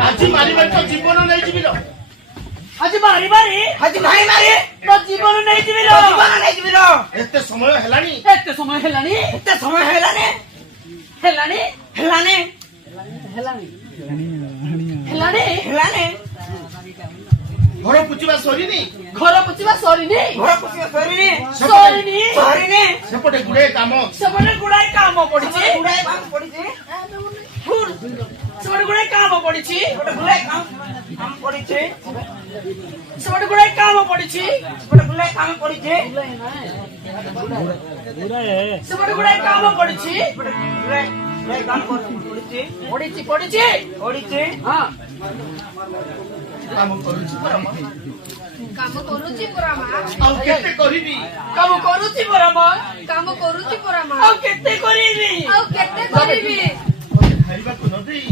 ଆଜି ମାରି ମାରି ତ ଜୀବନ ନେଇଯିବି ଲୋ। ଆଜି ମାରି ମାରି ମୋ ଜୀବନ ନେଇଯିବି ଲୋ। ଏତେ ସମୟ ହେଲାଣି ଏତେ ସମୟ ହେଲାଣି ହେଲାଣି ଘର ପୁଚିବା ସରିନି ଘର ପୋଛିବା ସରିନି ସେପଟେ ଗୁଡେ କାମ ସେପଟେ ଗୁଡାଏ କାମ ପଡିଛି ସେପଟେ ଗୁଡାଏ କାମ ପଡିଛି ସେପଟେ ଗୁଡାଏ କାମ ପଡିଛି ସେପଟେ ଗୁଡାଏ କାମ ପଡିଛି ପଡିଛି ହଁ କାମ କରୁଛି ପରା ମା। କାମ କରୁଛି ପରା ମା। ଆଉ କେତେ କରିବି କାମ କରୁଛି ପରା ମା କାମ କରୁଛି ପରା ମା। ଆଉ କେତେ କରିବି ଆଉ କେତେ କରିବି? ମତେ ଖାଇବାକୁ ନ ଦେଇ